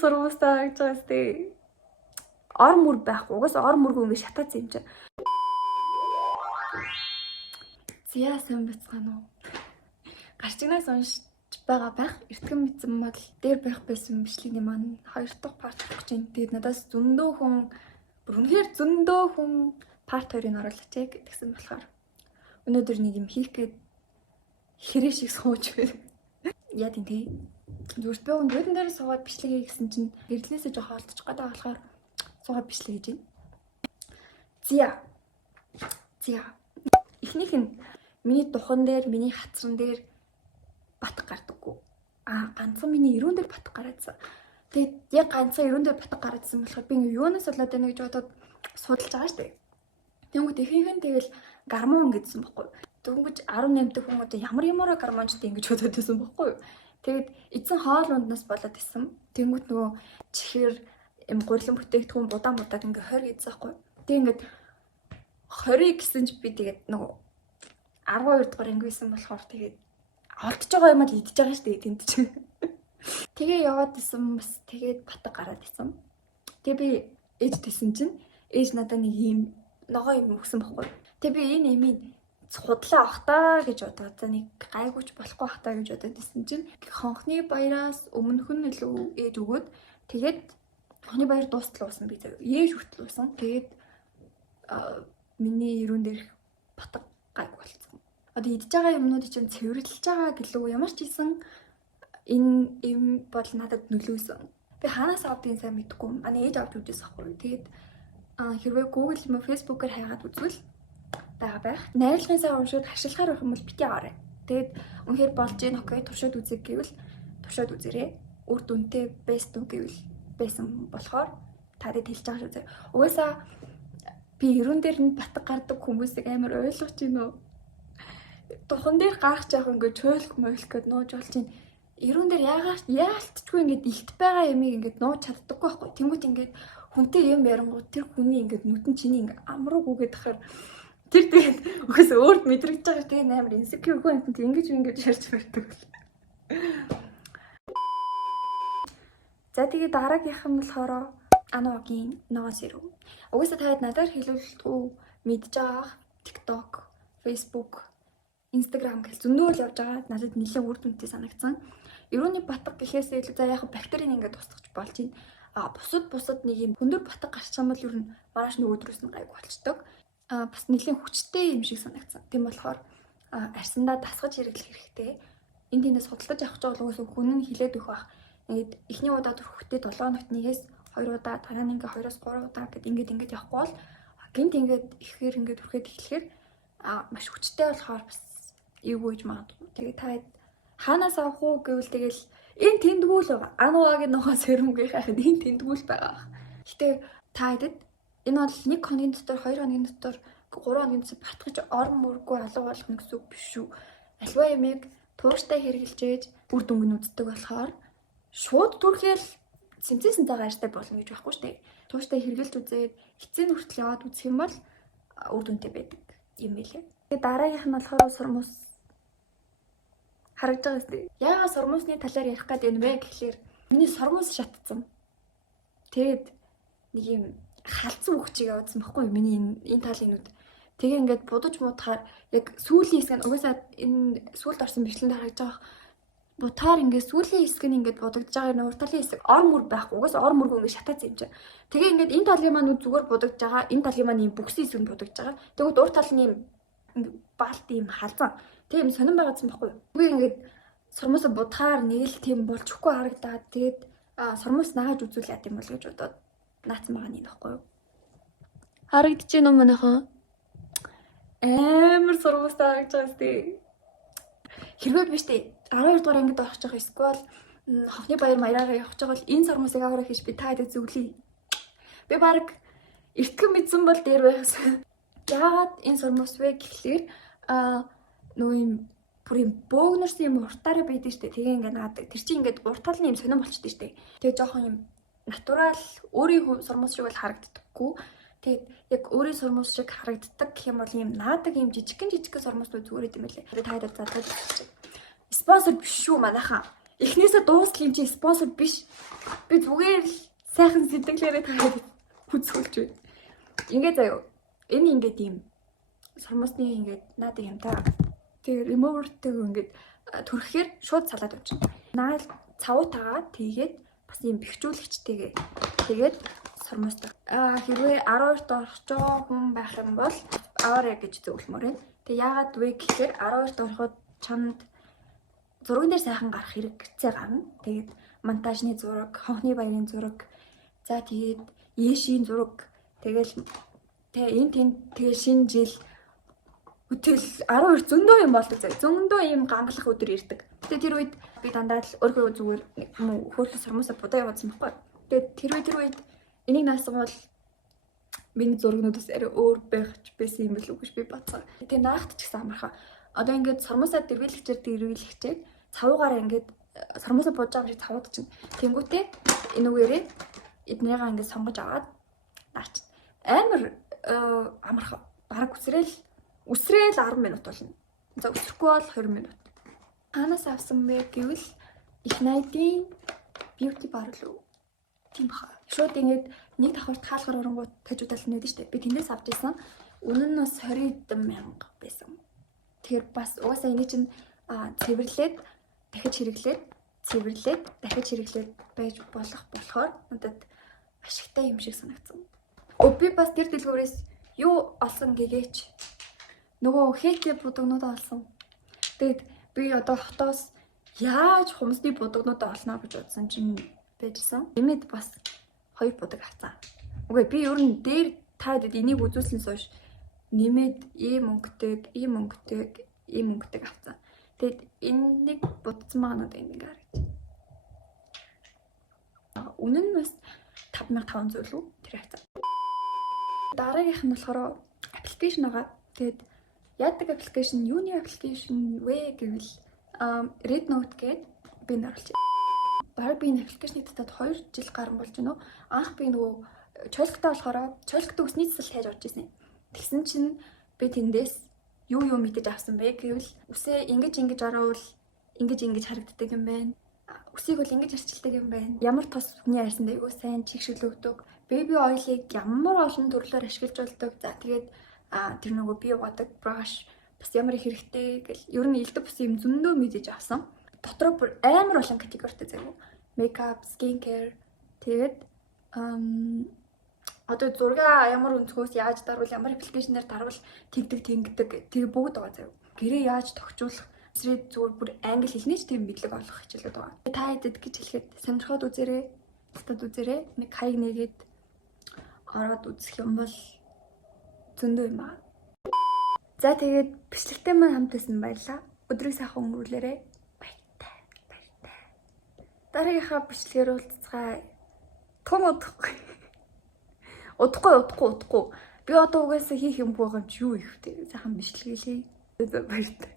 сургуусаа гэж байгаа сте. Ор мөр байхгүй. Угаас ор мөргөө ингэ шатаац юм чинь. Зя сан бацгаана уу? Гарчигнаас уншиж байгаа байх. Эртгэн мэдсэн модал дээр байх байсан бичлэгийн маань 2 дахь парт болох гэж байна. Тэгээд надаас зөндөө хүн үнэхээр зөндөө хүн парт 2-ыг оруулаач гэсэн болохоор өнөөдөр нэг юм хийх гээд хэрэг шиг сууж байна. Яа тийм тий. Зүгээр би өнөөдөр дээр суугаад бичлэг хий гэсэн чинь гэрлээсээ жоо хаалтчих гадаа болохоор суугаад бичлэг хийж байна. Зя. Эхнийх нь миний духан дээр, миний хацран дээр батг гардаггүй. Ганцхан миний өрөөнд дээр батг гараадсан. Тэгээд яг ганцхан өрөөнд дээр батг гараадсан болохоор би юунаас болоод байна гэж бодоод судалж байгаа шүү дээ. Тэнгүүд ихэнх нь тэгэл гармон гэдсэн баггүй. Дөнгөж 18 дэх хүн одоо ямар гармончтой ингэж бодоод байсан баггүй. Тэгээд эзэн хоол унднаас болоод исэн. Тэнгүүд нөгөө чихэр юм гурилан бүтээгдэхүүн будаан ингээ 20 гэдсэн баггүй. Тэг ингээд 20 гэсэн чи би тэгээд нөгөө 12 дугаар анги байсан болохоор тэгээд олдож байгаа юм л идчихэж байгаа шүү дээ тэнд чинь. Тэгээ яваад исэн бас тэгээд батг гараад исэн. Тэгээ би ээж тэсэн чинь ээж надад нэг юм ногоо юм өгсөн байхгүй. Тэгээ би энэ имийг худлаа авах таа гэж бодоод за нэг гайгууч болохгүй авах таа гэж бодоод исэн чинь хонхны баяраас өмнөх нь илүү ээж өгөөд тэгээд хонхны баяр дуустал уусан би ээж хүртэл уусан. Тэгээд миний өрөөнд дээрх батг гайг болсон. Одоо идж байгаа юмнууд чинь цэвэрлэж байгаа гэлөө ямар ч хэлсэн энэ юм бол надад нөлөөсөн. Би хаанаас авдгийг сайн мэдэхгүй. Ээж авч үзээс ахгүй. Тэгээд хэрвээ Google юм Facebook-оор хайгаад үзвэл байгаа байх. Найрлагын сайн уншаад хашилахаар байх юм бол бити аваарай. Тэгээд үнэхээр болж ийн окей туршаад үзэх гэвэл туршаад үзээрэй. Үр дүнтэй best гэвэл байсан болохоор таарад хэлж байгаа шүү. Угаасаа би өрөөнд дээр нь батг гардаг хүмүүсийг амар ойлгож байна уу? Духан дээр гарах жаах ингээд чөөлөх мойлох гэд нууж болж чинь өрөөнд дээр яалтчгүй ингээд ихт байгаа ямиг ингээд нууж чаддаггүй байхгүй. Тэнгүүт ингээд хүнтэй юм ярангууд тэр хүний ингээд нүтэн чиний ингээд амруу гүгээд тахаар тэр тэгээд угсаа өөрт мэдрэгдэж байгаа тэгээд амар insecure хүн ингэж шарж барьдаг. За тэгээд дараагийнх нь болохоор Аногийн ногоос ирв. Угсаа таад надаар хэлүүлэлтгүй мэдж байгаа TikTok, Facebook, Instagram гэл зөндөө л явж байгаа. Надад нэлээд үр дүнтэй санагдсан. Өрөөний батг гэхээс илүү за яг бактерийн ингээд тусгаж болж байна. Бусад нэг юм өндөр батг гарч байгаа бол ер нь маргааш нөгөөдрөөс нь гайг болчдөг. Бас нэлээд хүчтэй юм шиг санагдсан. Тийм болохоор арсандаа тасгаж хэрэглэх хэрэгтэй. Энд тэндээс судалдаж авах жоо угсаа хүн нь хилээд өгөх бах. Ингээд эхний удаа төрөхтэй 7 хоногт нэгээс 2 удаа дараа нь ингээд 2-оос 3 удаа гэд ингээд явахгүй бол гинт ингээд ихээр ингээд үрхэд эхлэхээр маш хүчтэй болохоор бас эвгүйж магадгүй. Тэгээ та хаанаас авах уу гэвэл тэгэл энэ тэндгүүл Ануагийн ногоос өрөмгийнхээ энэ тэндгүүл байгаа. Гэтэ та хэдэд энэ бол 1 хоногийн дотор 2 хоногийн дотор 3 хоногийн дотор батгаж орон мөргүй алга болох нь гэсэн үг биш шүү. Альва ямиг тууштай хэрэгжилжээж үр дүнг нь үздэг болохоор шууд түрхэл сэмцээсэн цагаан арьстай болно гэж байхгүй шүү дээ. Тууштай хэрэгжилж үзээд эцсийн хүртэл яваад үзэх юм бол үр дүнтэй байдаг юм билээ. Тэгээ дараагийнх нь болохоор сурмус харагдж байгаа шүү дээ. Яагаад сурмусны талаар ярих гээд байна вэ гэхлээр миний сурмус шатцсан. Тэгээд нэг юм халдсан үхчийг явуулсан байхгүй юу миний энэ талын нүд. Тэгээ ингээд будаж муудахаар яг сүүлийн хэсэг нь угаасаа энэ сүүлд орсон бичлэнд харагдж байгаа бутаар ингээд сүүлийн хэсэг нь ингээд будагдж байгаа энэ урт талын хэсэг ор мөр байхгүй угаасаа ор мөргөө ингээд шатаац юм чинь. Тэгээ ингээд энэ талын маань нүд зүгээр будагдж байгаа энэ талын маань юм бүксийн хэсэг нь будагдж байгаа. Тэгвэл урт тал нь юм баалт юм халзан. Тийм сонирн байгаадсан байхгүй юу. Үгүй ингээд сурмус будахаар нэг л тийм болчихгүй харагдаад тэгээд сурмус нааж үзүүл яа гэм бол гэж бодоод наацсан байгаа нэг байхгүй юу. Харагдаж байна уу манайхан? Амар сурмустай харагдаж байгаа сте. Хэрвээ биш дээ 12 дугаар ангид орох жах эсвэл хонхны баяр маяраараа явах жах бол энэ сурмусыг аваарай гэж би та хэдэд зөвлөе. Би баг эртгэн мэдсэн бол дээр байхсан. Яагаад энэ сурмус вэ гэхлээр нөгөө юм бүр юм бөөгнөрсөн юм уртаараа байдаг штэ. Тэгээ ингээд наадаг. Тэр чинь ингээд урт талын юм сонирн болчтой штэ. Тэгээ жоохон юм натурал өөрийн сурмус шиг бол харагддаггүй. Тэгээд яг өөрийн сурмус шиг харагддаг гэх юм бол юм наадаг юм жижигхэн сурмуснууд зүгээр юм байлээ. Тэгээд та хэд залгаж спонсор биш шүү манайхаа. Эхнээсээ дуусах юм чи спонсор биш. Би зүгээр л сайхан сэтгэлээрээ таараад хүзүүлж байна. Ингээ заяа. Энэ ингээд юм. Сормосны ингээд наад юм та. Тэгээ remover-тэй ингээд төрөхээр шууд салаад авчихна. Наал цавуутагаа тэгээд бас юм бэхжүүлэгчтэйгээ тэгээд сормостой. Хэрвээ 12-т орох хүн байх юм бол аваарэ гэж зөвлөмөр байна. Тэг яагаад вэ гэхээр 12-т ороход чамд зурган дээр сайхан гарах хэрэгцээ гарна. Тэгээд монтажны зураг, хонхны баярын зураг, за тэгээд Ешийн зураг, тэгэл энэ тэнд тэгээ шинэ жил өтөл 12 зөндөө юм болдог зав. Зөндөө юм гангалах өдөр ирдэг. Тэгээд тэр үед би дандаа л өөрөө зүгээр хөөрхөн сормосоо будаа явуулсан байхгүй. Тэгээд тэр үед энийг наасан бол миний зургнуудаас арай өөр байх байсан юм билүү гэж би бодсон. Тэгээд наахт ч гэсэн амархаа. Одоо ингээд сормосоо дэрвэлэгчээр цавуугаараа ингээд сормосоо бууж байгаа шиг цавууд чинь. Тэнгүүтээ энэ үгээрээ эднийгаа ингээд сонгож аваад наач. Амар амархаа. Бараг үсрээл 10 минут болно. За өсөхгүй бол 20 минут. Ханаас авсан бэ гэвэл их найдын beauty bar лөө. Тийм баха. Шууд ингээд нэг давхарт хаалгаар оронгууд тажуудал нэдэж штэ. Би тэндээс авч ирсэн. Үнэн нь бас 20,000 байсан. Тэгэхээр бас угаасаа энийг чинь цэвэрлээд дахиж хэрэглээд цэвэрлээд дахиж хэрэглээд байж болохоор надад ашигтай юм шиг санагдсан. Би бас тэр дэлгүүрээс юу олсон гэгээч нөгөө хэтэ будагнуудаа олсон. Тэгээд би одоо хотоос яаж хумсны будагнуудаа олно гэж бодсон чинь байжсан. Нэмээд бас 2 будаг авсан. Үгүй би ер нь дээр таад энийг үзүүлснээс хойш нэмээд ийм өнгөтэйг авсан. Тэгэд энийг будсан байгаа надад ингэ харагд. Үнэн нь бас 5500 лүү тэр авсан. Дараагийнх нь болохоор аппликейшн байгаа. Тэгэд яадаг аппликейшн, юуны аппликейшн вэ гэвэл Red Note гээд би наруулчих. Бараг би энэ аппликейшнийг татаад 2 жил гарсан болж байна уу? Анх би нөгөө чойлогтой болохоор чойлогтой үсний цэцэл хайж орж ирсэн. Тэгсэн чинь би тэндээс юу мэдэж авсан бэ гэвэл үсээ ингэж оруулал ингэж харагддаг юм байна. Үсийг бол ингэж арчилдаг юм байна. Ямар тос хүний арьсанд айгүй сайн чигшүүлэгдэг. Baby oil-ыг ямар олон төрлөөр ашиглаж болдог. За тэгээд тэр нөгөө би угаадаг brush бас ямар их хэрэгтэй гэл ер нь элдв бас юм зөндөө мэдэж авсан. Дотроо бүр амар олон категоритой зэрэг makeup, skincare тэгээд одоо зурга ямар өнцгөөс яаж дарвал ямар аппликейшнээр дарвал тэгдэг тэр бүгд байгаа зэрэг. Гэрээ яаж тогтжуулах эсрэг зүгээр бүр англи хэлнийч тийм мэдлэг олох хичээлүүд байгаа. Та хэдэд гэж хэлэхэд сонирхоод үзээрэй. Татад үзээрэй. Нэг хаяг нэгээд ороод үзэх юм бол зөндөө юм аа. За тэгээд бичлэгтэй маань хамт байсан баярлаа. Өдрийг сайхан өнгөрүүлээрэй. Баяртай. Дараагийнхаа бичлэгээр уулзцгаая. Том удахгүй. Би одоо угаасаа хийх юм байгаа юм чи юу их вэ? Сайхан бичлэгээ хийе. Баяртай.